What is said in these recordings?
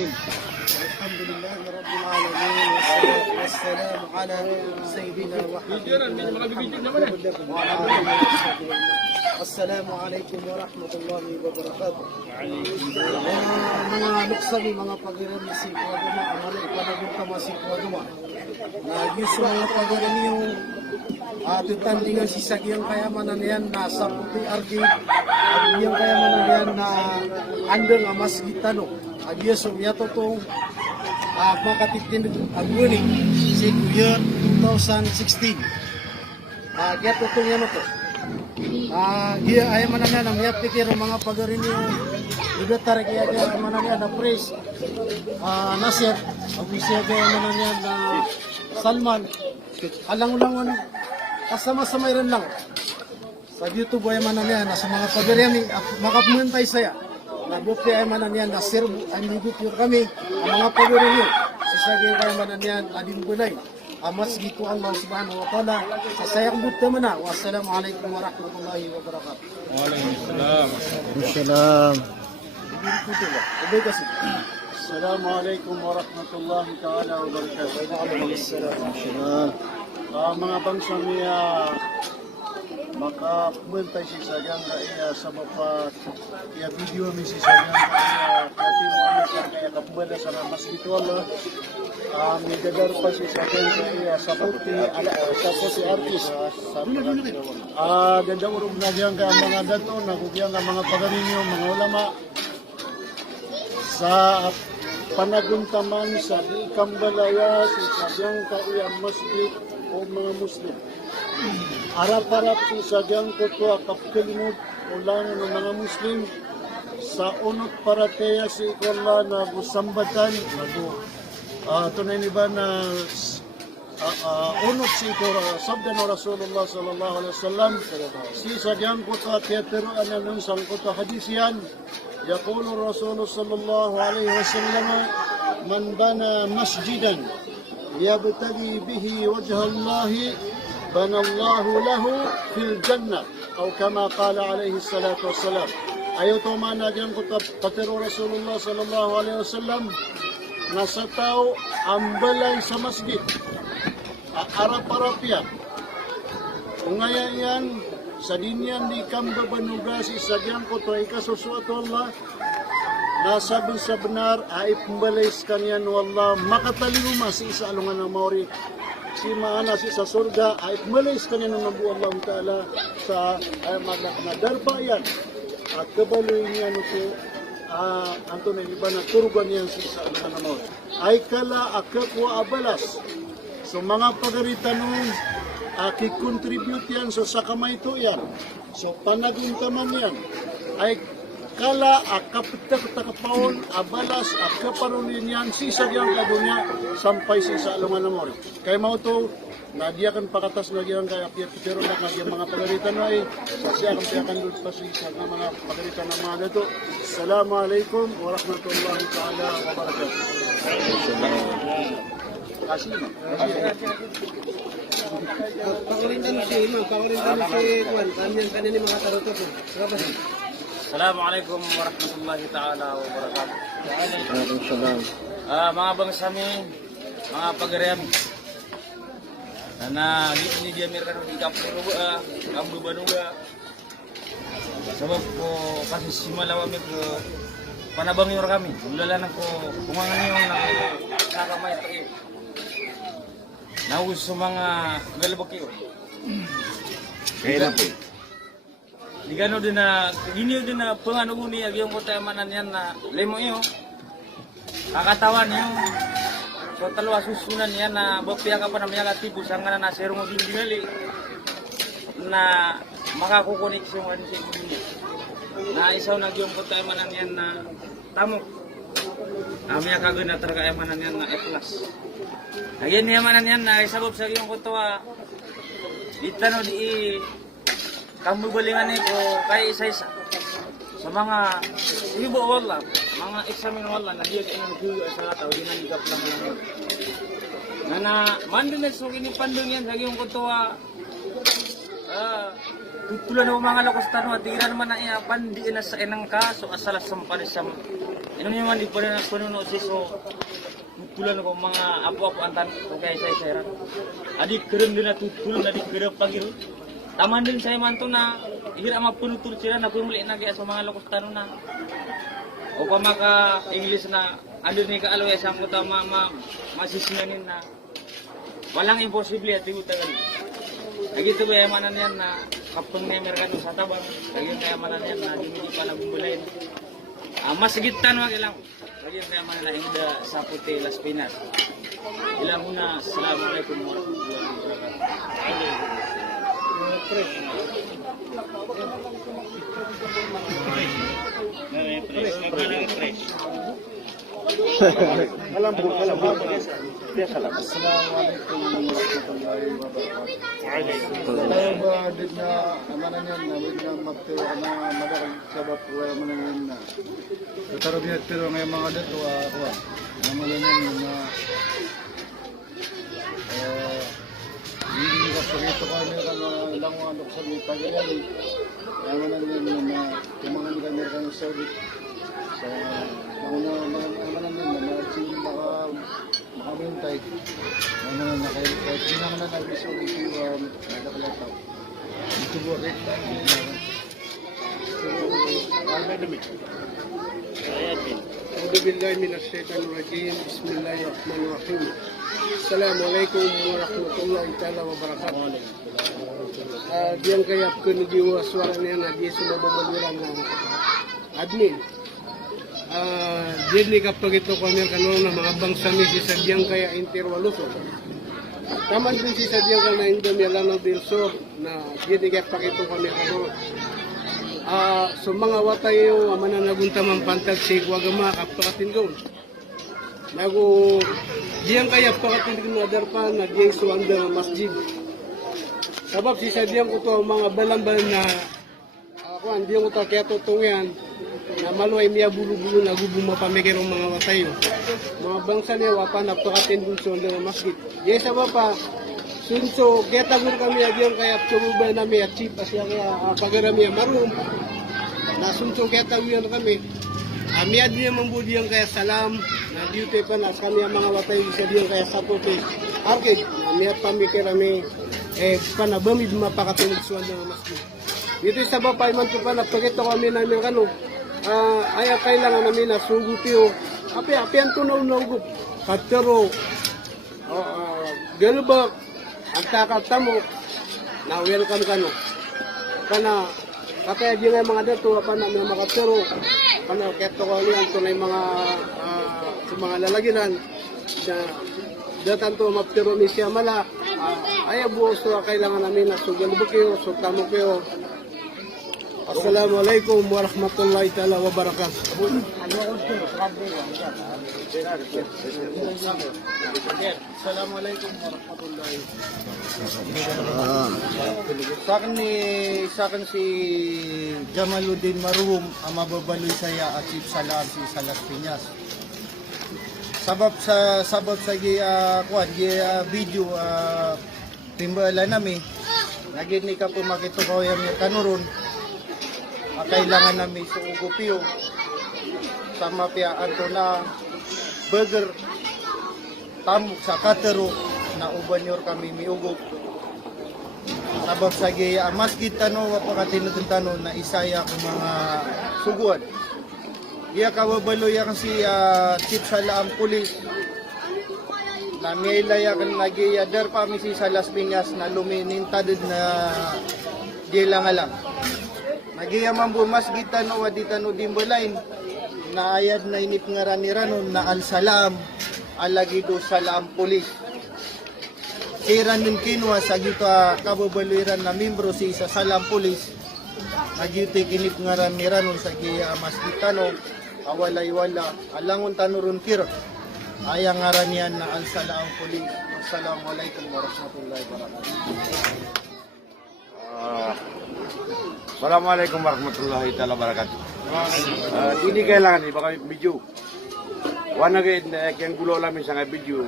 الرحيم الحمد لله رب العالمين والصلاة والسلام على سيدنا وحبيبنا محمد وعلى آله وصحبه. Assalamualaikum warahmatullahi wabarakatuh. Mga luksami, mga pagirami si Kuwaduma, amalay panagong kama si Kuwaduma. Nagyos mga pagirami yung tutandingan si Sagyang Kayamanan yan na sa Puti Arcade. At yung kayamanan yan na andang amas gitano. Nagyos yung yatotong makatitin agwini si year 2016. Yatotong yan ito. Dia ay mananya na miyak pikir mga pagarin yung lugar kaya kaya mananya na praise Nasir official kaya mananya na Salman alang-ulangon kasama-sama rin lang sa YouTube ay mananya na sa mga pagarin makapumentay saya nabuti ay mananya na serbo ay migot yung kami ang mga pagarin yun sisagay kaya mananya adin bunay amas gitu Allah subhanahu wa ta'ala saya buta mana wassalamualaikum warahmatullahi wabarakatuh. Waalaikumsalam. Assalamualaikum warahmatullahi ta'ala wabarakatuh. Waalaikumsalam. Mga bangsa niya maka pumentay si Sagyang kaya sa mapat kaya video mi si Sagyang kaya mo kaya kapubala sa mas gitu Allah may dadar pa si Sagyang kaya sa puti artist ganda urog na diyan ka mga dato nagugyan ka mga paganinyo mga ulama sa panaguntaman sa Ikambalaya si Sagyang kaya masjid o mga Muslim harap-harap si Sagyang Kutwa kapkalimod ulang ng mga Muslim sa unot parateya si Ikwala na gusambatan tunay ni ba na unot si Ikwala sabda na Rasulullah sallallahu alaihi wasallam si Sagyang Kutwa teatero ananong sangkota hadisiyan yaqulu Rasulullah sallallahu alaihi wasallam man bana masjidan yabtagi bihi wajha Allah بنى الله له في الجنة أو كما قال عليه الصلاة والسلام أيوة ما نجم قتر رسول الله صلى الله عليه وسلم نستاو أمبلay sa masjid arap-arap yan ungaya yan sa dinyan di kamba banuga si Sagyang Kutwa ikasusuato Allah nasabi sa benar ay pembalay kanyan wallah makatalima si isa alungan ng Maori si maana si sa surga ay malis kanina ng Allah Ta'ala sa madarba yan at kabaloy niya nito anto na iba na turban yan si sa naman ay kala akakwa abalas so mga pagarita nung kikontribute yan so sa kamay to yan so panaguntaman yan ay kala akapitak-takapaon abalas akaparunin yan si Sagyang kadunya sampay si sa alungan na mori kay mao to nadiyakan pakatas nagyan kay pero na nagyan mga pagalitan na ay siya kang piyakan dud pa si sa mga pagalitan ng mga dato. Assalamualaikum warahmatullahi taala wabarakatuh. Pagalitan si Imam, pagalitan si Juan, kanyan kanini mga taroto ko. Assalamualaikum warahmatullahi ta'ala wabarakatuh. Waalaikumsalam. Mga bangsami, mga pagariam na ni dia merkan di kambu banuga sebab ko kasi simalawa mi ko panabang yor kami ulala ko kumangan yung nakakamay tayo naus sa mga galbak yun Kailan po? di gano din na din na pangano ni agyong ko tayamanan yan na lemo iyo kakatawan yung so talwa susunan yan na bapya ka pa na mga tibo sang nga na sero mo bindingali na makakukunik sa mga na isaw nagyong ko tayamanan yan na tamok amya kagod na tarkayamanan yan na E+. Again niyamanan yan na isabab sa iyong kutuwa itano di kambubalingan ko kay isa-isa sa mga ibo wala mga examen wala na diya ang kuyo sa tao di nangigap lang na mandun na so kini pandong yan sa iyong kutuwa tutulan ng mga lakos tanong at tingnan naman na iapan di na sa enang ka so asalas sa panisam ino naman di pa rin ang pununo si so tutulan ng mga apo-apo antan kung kaya isa-isa adik keren din na tutulan adik keren pagiro taman din saya manto na hira mapunutur sila na pumuli na kaya sa mga lakos tanong na o pa maka English na ando ni ka aloy sa mga masisinanin na walang imposible at utagal. Nagito ba yamanan yan na kapag nemer ka sa tabang, naging kayamanan yan na hindi pala bumulayin. Mas gitan wag ilang. Naging kayamanan na inda sa puti Las Pinas. Ilang una, assalamualaikum warahmatullahi wabarakatuh. Assalamualaikum warahmatullahi wabarakatuh. Tayo ba din na amanan yan na wag na magtiro na madalang sabab ko amanan yan na. Pero binatiro ngayon mga dito ako. Amanan yan na hindi ka pagkito ka nila na ilang mga doksan ni Pagayali. Amanan yan na kumangan ka nila ng Saudi. So, amanan yan na magsing makamintay. Amanan na kahit hindi naman na nag-iso ito nagkakalataw. Ito po rin. A'udzubillahi minasyaitonirrajim. Bismillahirrahmanirrahim. Assalamualaikum warahmatullahi taala wabarakatuh. Diyan kaya kunidiwa suara niya na di sumababaluran ng admin. Diyan ni kapag ito kami kanon na mga bangsami si Sadyang kaya interwaluso. Taman din si Sadyang ka na Indomialano del Sur na diyan ni kapag ito kami kanon. So mga watayo mananaguntamang pantag si Guagama kapakatin ko. Nago diyan kaya pakatin na darpan na diyan suwanda masjid. Sabab si Sadyang ko to mga balambal na ako hindi ko to kaya tutungyan na maluay miya bulu-bulu na gubong mapamikirong mga watayo. Mga bangsa niya wapan napakatin dun suwanda masjid. Diyan sabab pa sunso kaya tagur kami diyan kaya chumubay na miya chip asya kaya pagarami marum. Nasunso kaya tawian kami. Amiyad niya mambudiyang kaya salam na duty pa nas kami ang mga watay sa diyang kaya sapote arcade. Amiyad pamikir kami panabamid mapakatulog suwan ng masjid. Dito sa bapay man pa na pagkito kami namin kano ay kailangan namin na sugupiyo. Apian tunaw na ugup. Katero galbak ang takatamo na welcome kano. Kana kaya di nga mga dato pa na mga makatero ano keto ko niyan tunay mga lalaginan na datan to maptero ni siya mala ay buos to kailangan namin na sugal bukyo so tamo kayo. Assalamualaikum warahmatullahi taala wabarakatuh. Assalamualaikum warahmatullahi wabarakatuh. Sa akin si Jamaluddin Maruhum ang mababaloy saya at Chief Salam si Salas Piñas. Sabab sa video timbala nami nagini ka po makito ko yung kanuron kailangan namin sa ugopiyo sa mapiaan to na burger tamok sa katero na ubanyor kami miugop sabab sa gaya masjid tano wapakatinutun tano na isaya kong mga suguan iya kawabaloy ang si Chief Salam Police na mailaya kan nagyaya dar pa mi si Salas Piñas na luminintadid na gilangalang Nagyaman po mas gitano wa ditano dimbalain na ayad na inip nga raniranon na al-salam alagido salam pulis. Kiran din kinwa sa gita kababaliran na membro si sa salam pulis. Nagyuti kinip nga raniranon sa giya mas gitano awalay-wala alangon tanuron kir. Ayang nga ranian na al-salam pulis. Assalamualaikum warahmatullahi wabarakatuh. Assalamualaikum warahmatullahi taala wabarakatuh. Ini kailangan baka video. Wana gid yang gulo lamin sa video.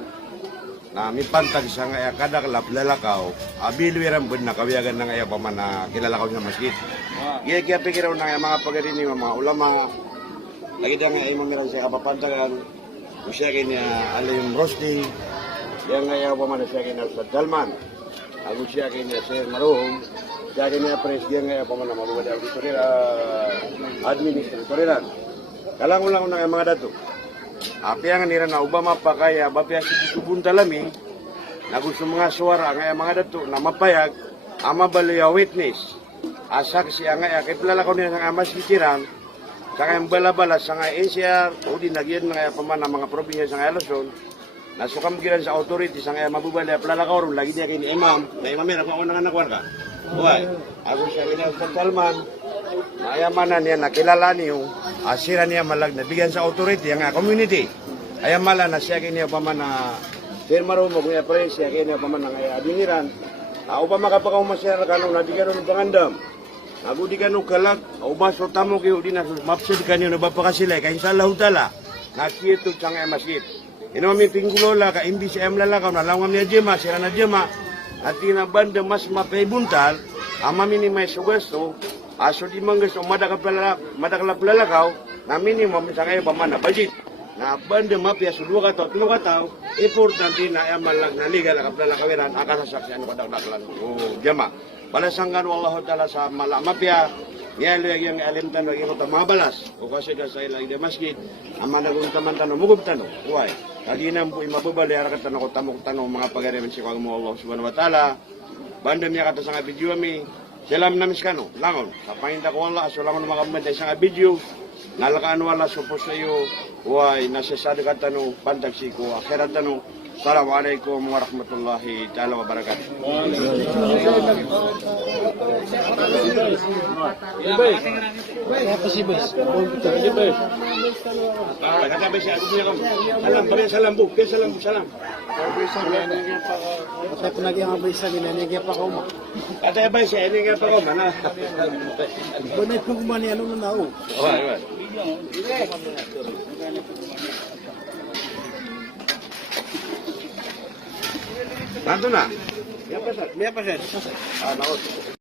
na mipantag sa nga kada lalakaw, abilwiran bud na kawiyagan na nga paman na kilalakaw sa masjid. Kaya pikiraw na nga mga pagarini mga ulama, lagi da nga imong miran sa kapapantagan, usya kini alim roasting, yang nga paman siya kini sa Dalman, ako siya kini sa Maruhom, siya kini pres yang nga paman na mabubad auditorial administratorial. Kalang-ulang na nga mga dato. Api ang nira na Obama pa kaya bapya si kubun talami na gusto mga suara nga mga dato na mapayag ama baliya witness asak si nga kay pilalakaw niya nga mas kitiran sa nga balabala sa nga NCR o di nagyan nga paman mga probinsya sa nga Luzon na sukam giran sa authority sa nga mabubali pilalakaw ron lagi niya kini imam na imam ra ko nga nakuan ka buhay ako siya rin sa Salman ayamanan niya nakilala niyo asira niya malag na bigyan sa authority ang community ayamala na siya kini paman na sir maro mo kuya pre siya kini paman nga adiniran upa makapakaw masyara kanong nabigyan ng pangandam agudi kanong kalak uba so tamo kayo di na mapsid kanyo na bapakasilay kay sa lahutala nakito sa nga masjid inami pinggulola ka imbis ay lalakaw na lawam niya jema sira na jema at tinabanda mas mapaybuntal amami ni may sugasto aso di manggas o madakala pelalakaw na minimum sa kayo paman na budget na banda mapya sa 2 ka tao importante na yaman lang na legal ang pelalakawiran akasasaksiyan ko daklan o jama balasanggan wallahu ta'ala sa mapya yalo yung alimtan o yung mga balas o kasi da sa ilang masjid ang managuntaman tanong mugub tanong huwag kaginam po imabubali harakat tanong ko tamok tanong mga pagariman si kong mo Allah subhanahu wa ta'ala banda miya kata sa nga video mi Salam na miskano, langon. Sa pahinda ko wala, so langon makamad sa nga video. Nalakaan wala, supos sa iyo. Huwag nasasada ka tanong, pantag si ko. Akhirat tanong, Assalamualaikum warahmatullahi ta'ala wabarakatuh. Salam bu, salam. At pinagyan ang bisa ginanigyan pa ko mo. Kata ba siya, ini nga pa ko, mana? Bunay po kumani ano na nao. Tanto na? May pasal. Ah, naot.